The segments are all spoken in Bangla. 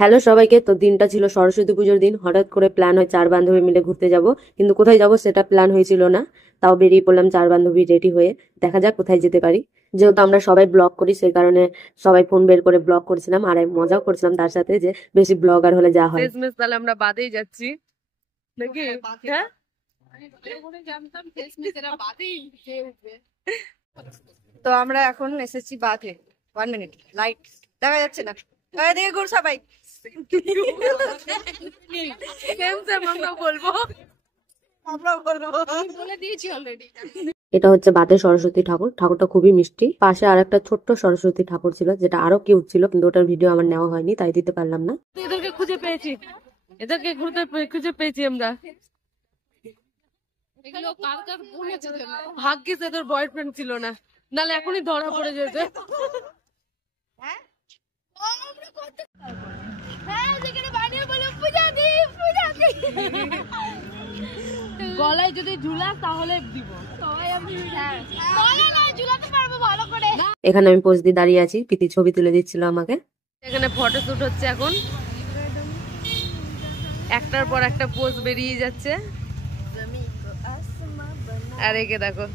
হ্যালো সবাইকে। তো দিনটা ছিল সরস্বতী পুজোর দিন। হঠাৎ করে প্ল্যান হয় 4 বান্ধবী মিলে ঘুরতে যাব, কিন্তু কোথায় যাব সেটা প্ল্যান হয়েছিল না। তাও বেরিয়ে পড়লাম 4 বান্ধবী রেডি হয়ে। দেখা যাক কোথায় যেতে পারি। যেহেতু আমরা সবাই ব্লগ করি সেই কারণে সবাই ফোন বের করে ব্লগ করছিলাম, আর মজাও করছিলাম তার সাথে, যে বেশি ব্লগার হলে যা হয়। শেষমেশ তাহলে আমরা বাদেই যাচ্ছি নাকি? হ্যাঁ, তো আমরা এখন এসেছি বাঁধে। 1 মিনিট, লাইট দেখা যাচ্ছে না, এদিকে ঘুর সবাই। এটা হচ্ছে বাতে সরস্বতী ঠাকুর। ঠাকুরটা খুবই মিষ্টি। পাশে আর একটা ছোট্ট সরস্বতী ঠাকুর ছিল, যেটা আরো কিউট ছিল, কিন্তু ওটার ভিডিও আমার নেওয়া হয়নি, তাই দিতে পারলাম না। এদেরকে খুঁজে পেয়েছি, এদেরকে খুঁজে পেয়েছি আমরা। ভাগ্যিস এদের বয়ফ্রেন্ড ছিল না, নাহলে এখনই ধরা পড়ে যেত। গলায় যদি ঝুলাস তাহলে দিব। এখানে আমি পোজ দিয়ে দাঁড়িয়ে আছি, প্রীতি ছবি তুলে দিচ্ছিল আমাকে। এখানে ফটো শুট হচ্ছে এখন, একটার পর একটা পোজ বেরিয়ে যাচ্ছে। আর একে দেখো,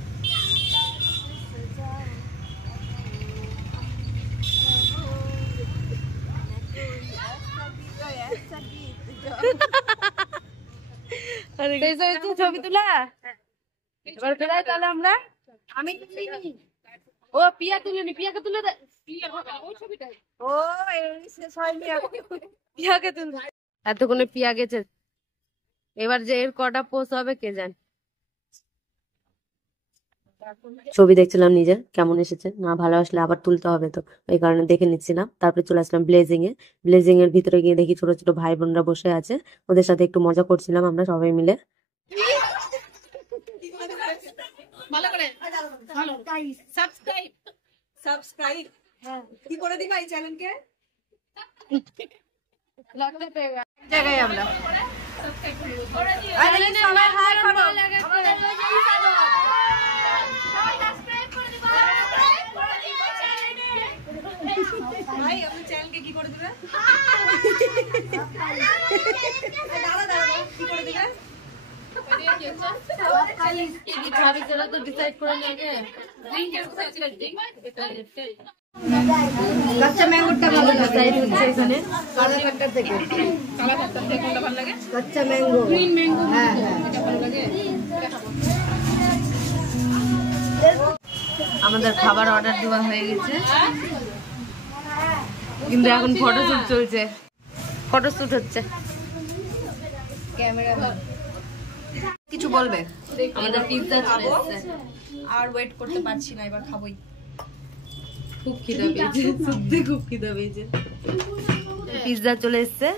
ছবি তোলা। এবার ফেরাই তাহলে আমরা। আমি ও পিয়া তুলেনি, পিয়াকে তুলে দে। ও শেষ হয়নি, পিয়াকে তুলে। এতক্ষণে পিয়া গেছে, এবার যে এর কটা পোস্ট হবে কে জানে। ছবি দেখছিলাম নিজের কেমন এসেছে, না ভালো আসলে আবার তুলতে হবে, তো এই কারণে দেখে নিচ্ছিলাম। তারপরে চলে আসলাম ব্লেজিং এ। ব্লেজিং এর ভিতরে গিয়ে দেখি ছোট ছোট ভাই বোনরা বসে আছে, ওদের সাথে একটু মজা করছিলাম আমরা সবাই মিলে। সাবস্ক্রাইব কি করে দিবা এই চ্যানেলকে? জায়গায় আমরা ভাই আপনি চ্যানেলকে কি করে দিবে? কি করে দিবে? কাঁচা ম্যাঙ্গোটা ভালো লাগে এখানে, কালাকাটা থেকে কোনটা ভালো লাগে? কাঁচা ম্যাঙ্গো, গ্রিন ম্যাঙ্গো। হ্যাঁ হ্যাঁ, এটা ভালো লাগে। আমাদের খাবার অর্ডার দেওয়া হয়ে গেছে, কিন্তু এখন ফটোশুট চলছে, ফটোশুট হচ্ছে। ক্যামেরা কিছু বলবে? আমাদের পিৎজা চলে এসেছে, আর ওয়েট করতে পারছি না, এবার খাবোই। খুব খিদা পেয়েছে, সত্যি খুব খিদা পেয়েছে। পিৎজা চলে এসেছে।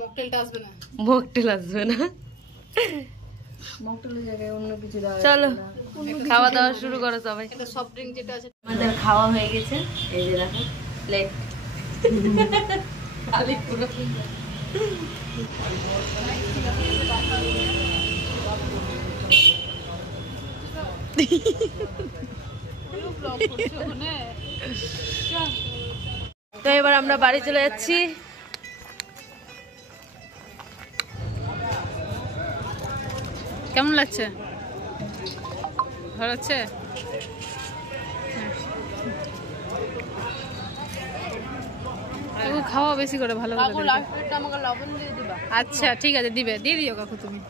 মকটেলটা আসবে না, মকটেল আসবে না, মকটেলের জায়গায় অন্য কিছু দাও। চলো খাওয়া দাওয়া শুরু করো সবাই। সফট ড্রিঙ্ক যেটা আছে আমাদের খাওয়া হয়ে গেছে। এই যে দেখো প্লেট খালি পুরো। তো এবার আমরা বাড়ি চলে যাচ্ছি। কেমন লাগছে? ভালো লাগছে? খাওয়া বেশি করে, ভালো করে। আচ্ছা ঠিক আছে, দিবে, দিয়ে দিও কাকু তুমি।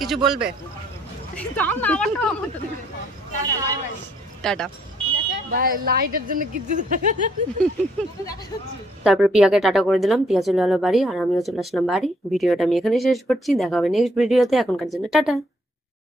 কিছু বলবে? টাটা। লাইটের জন্য কিছু। তারপর পিয়াকে টাটা করে দিলাম, পিয়া চলে গেলো বাড়ি, আর আমিও চলে আসলাম বাড়ি। ভিডিওটা আমি এখানে শেষ করছি, দেখা হবে নেক্সট ভিডিওতে। এখনকার জন্য টাটা।